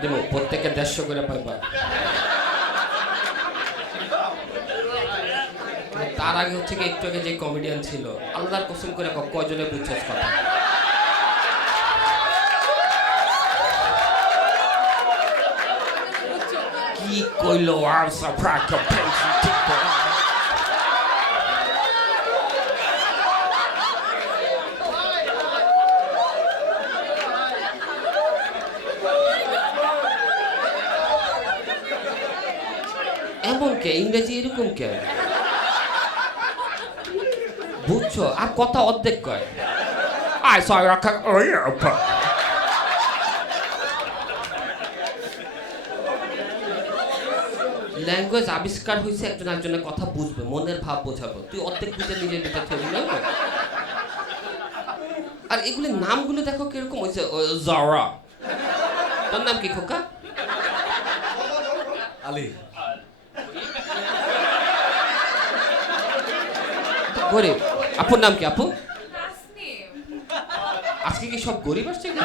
দেবো প্রত্যেকে 150 করে পাইবা। তার আগে হচ্ছে কি একটু আগে যে কমেডিয়ান ছিল আল্লাহর কসম করে কয়জনে বুঝছস কথা? কি কইলো আর সাফরাকা পেন্সি ঠিক করে। এমন কে ইংরেজি এরকম কে বুঝছো? আর কথা অর্ধেক কয় আয় সাফরাকা ওই আপা। ল্যাঙ্গুয়েজ আবিষ্কার হয়েছে একজন একজনের কথা বুঝবে, মনের ভাব বোঝাবো। তুই অর্ধেক বুঝে নিজের ভিতর তৈরি না। আর এগুলি নামগুলো দেখো কিরকম হয়েছে। জারা, তোর নাম কি খোকা? আলী। গরিব। আপুর নাম কি আপু? আজকে কি সব গরিব আসছে কি?